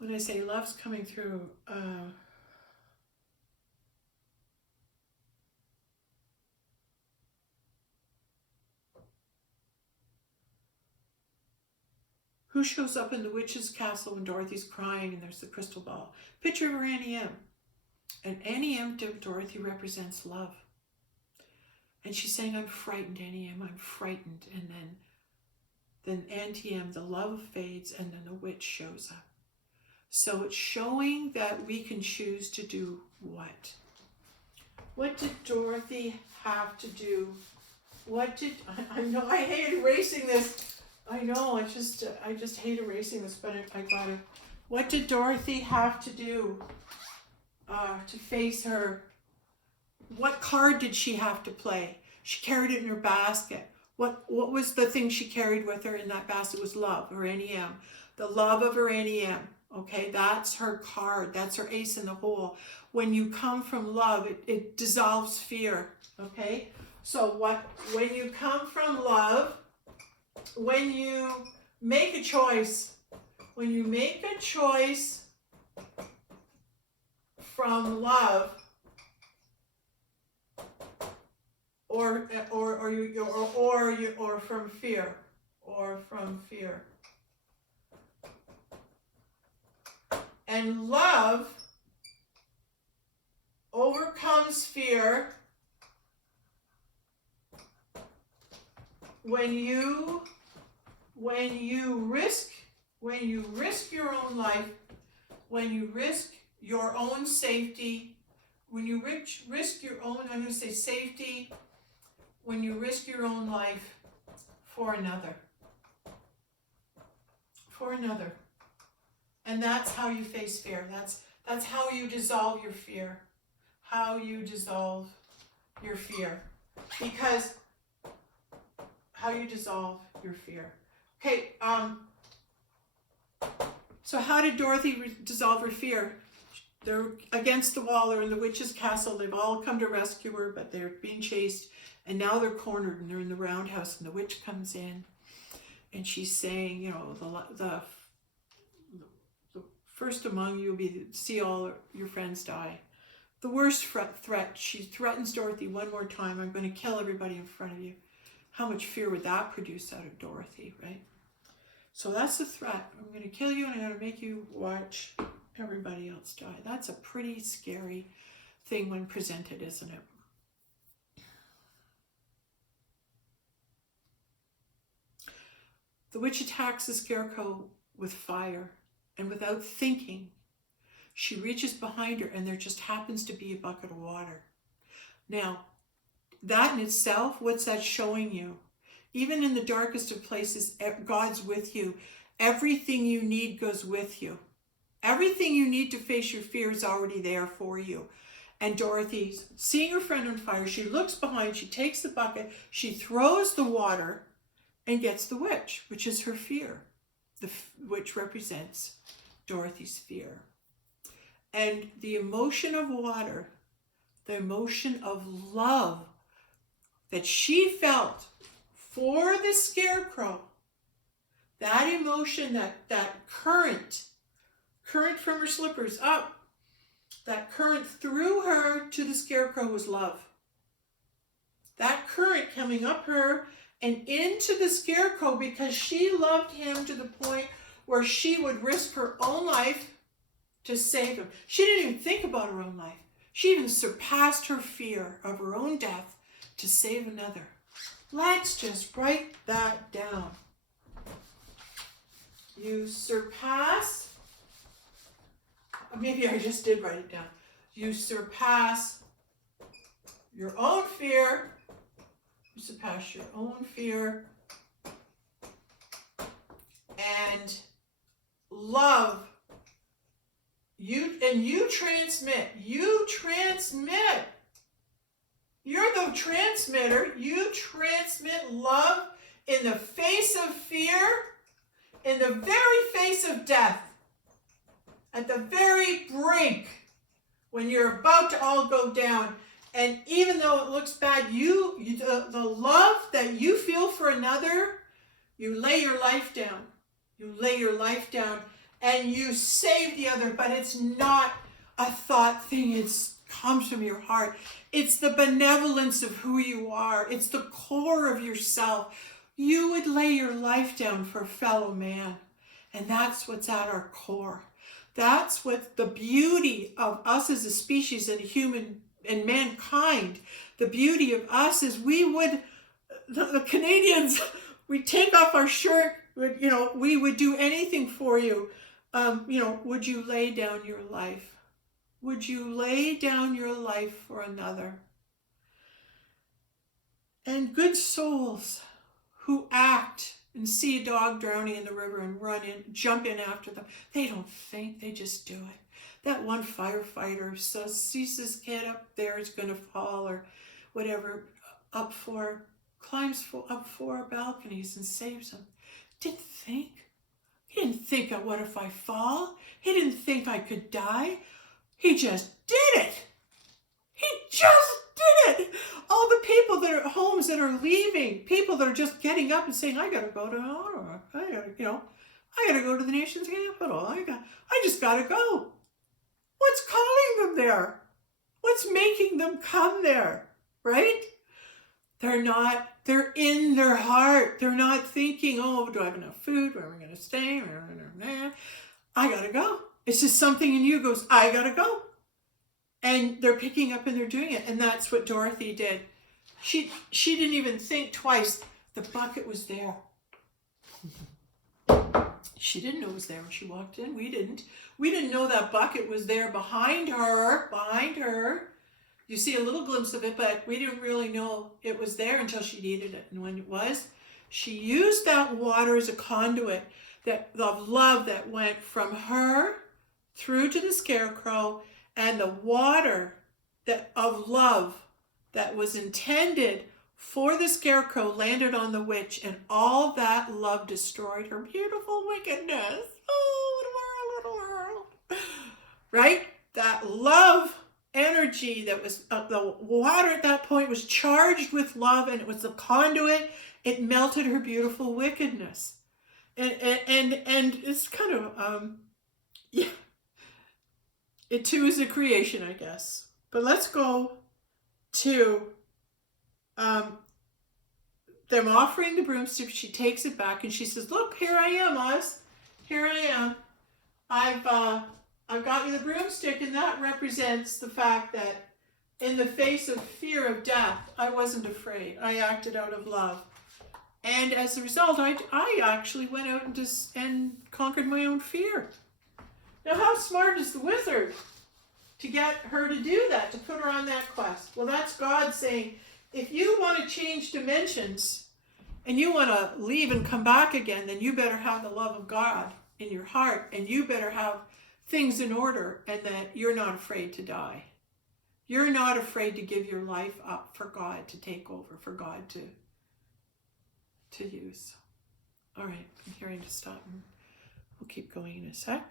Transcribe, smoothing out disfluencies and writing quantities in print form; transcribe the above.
when I say love's coming through, who shows up in the witch's castle when Dorothy's crying and there's the crystal ball? Picture of her Annie M. And Annie M to Dorothy represents love. And she's saying, I'm frightened, Annie M, I'm frightened. And then Auntie M, the love fades, and then the witch shows up. So it's showing that we can choose to do what? What did Dorothy have to do? I know I hate erasing this. I know, I just hate erasing this, but I gotta. What did Dorothy have to do to face her? What card did she have to play? She carried it in her basket. What was the thing she carried with her in that basket? It was love, her Annie M. The love of her Annie M. Okay, that's her card. That's her ace in the hole. When you come from love, it dissolves fear. Okay, so when you come from love, when you make a choice, from love, or from fear, and love overcomes fear when you risk your own life, when you risk your own safety, when you risk your own, I'm going to say safety, when you risk your own life for another. And that's how you face fear. That's how you dissolve your fear. Because how you dissolve your fear. Okay, so how did Dorothy dissolve her fear? They're against the wall, they're in the witch's castle, they've all come to rescue her, but they're being chased, and now they're cornered, and they're in the roundhouse, and the witch comes in, and she's saying, you know, the first among you will be to see all your friends die. The worst threat, she threatens Dorothy one more time, I'm going to kill everybody in front of you. How much fear would that produce out of Dorothy, right? So that's the threat. I'm going to kill you and I'm going to make you watch everybody else die. That's a pretty scary thing when presented, isn't it? The witch attacks the scarecrow with fire, and without thinking, she reaches behind her and there just happens to be a bucket of water. Now, that in itself, what's that showing you? Even in the darkest of places, God's with you. Everything you need goes with you. Everything you need to face your fear is already there for you. And Dorothy's seeing her friend on fire. She looks behind, she takes the bucket, she throws the water and gets the witch, which is her fear. Which represents Dorothy's fear. And the emotion of water, the emotion of love that she felt for the scarecrow, that emotion, that current from her slippers up, that current through her to the scarecrow was love. That current coming up her and into the scarecrow because she loved him to the point where she would risk her own life to save him. She didn't even think about her own life. She even surpassed her fear of her own death to save another. Let's just write that down. You surpass, maybe I just did write it down. You surpass your own fear. You surpass your own fear. And love. You transmit. You're the transmitter. You transmit love in the face of fear, in the very face of death, at the very brink, when you're about to all go down. And even though it looks bad, the love that you feel for another, you lay your life down. You lay your life down, and you save the other, but it's not a thought thing. It comes from your heart. It's the benevolence of who you are. It's the core of yourself. You would lay your life down for a fellow man. And that's what's at our core. That's what the beauty of us as a species and human and mankind. The beauty of us is we would, the Canadians, we take off our shirt, we would do anything for you. Would you lay down your life? Would you lay down your life for another? And good souls who act and see a dog drowning in the river and run in, jump in after them, they don't think, they just do it. That one firefighter sees this kid up there, is going to fall or whatever, climbs up 4 balconies and saves him. Didn't think. He didn't think, what if I fall? He didn't think I could die. He just did it. He just did it. All the people that are at homes that are leaving, people that are just getting up and saying, I gotta go to Ottawa. I gotta go to the nation's capital. I just gotta go. What's calling them there? What's making them come there? Right? They're in their heart. They're not thinking, oh, do I have enough food? Where am I gonna stay? I gotta go. It's just something in you goes, I gotta go. And they're picking up and they're doing it. And that's what Dorothy did. She didn't even think twice. The bucket was there. She didn't know it was there when she walked in. We didn't. We didn't know that bucket was there behind her. You see a little glimpse of it, but we didn't really know it was there until she needed it. And when it was, she used that water as a conduit of love that went from her through to the Scarecrow, and the water of love that was intended for the Scarecrow landed on the witch, and all that love destroyed her beautiful wickedness. Oh, little world. Right? That love energy that was, the water at that point was charged with love, and it was the conduit. It melted her beautiful wickedness. And it's kind of, it too is a creation, I guess. But let's go to them offering the broomstick. She takes it back and she says, look, here I am, Oz. Here I am. I've got you the broomstick, and that represents the fact that in the face of fear of death, I wasn't afraid. I acted out of love. And as a result, I actually went out and conquered my own fear. Now, how smart is the wizard to get her to do that, to put her on that quest? Well, that's God saying, if you want to change dimensions and you want to leave and come back again, then you better have the love of God in your heart, and you better have things in order, and that you're not afraid to die. You're not afraid to give your life up for God to take over, for God to use. All right, I'm hearing to stop. We'll keep going in a sec.